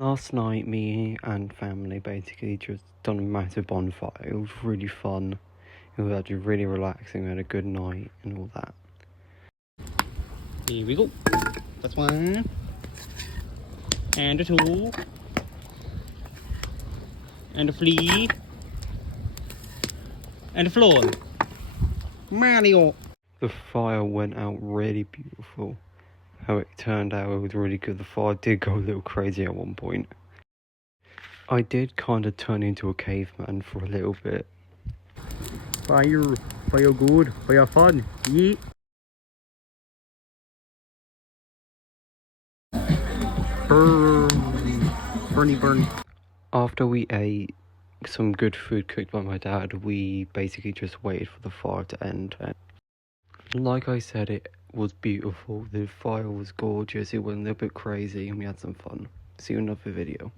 Last night, me and family basically just done a massive bonfire. It was really fun. It was actually really relaxing. We had a good night and all that. Here we go. That's one. And a two. And a flea. And a floor. Mario! The fire went out really beautiful. How it turned out, it was really good. The fire did go a little crazy at one point. I did kind of turn into a caveman for a little bit. Fire good, fire fun, yeah. Burn. After we ate some good food cooked by my dad, we basically just waited for the fire to end. And like I said, it was beautiful. The fire was gorgeous. It went a little bit crazy and we had some fun. See you in another video.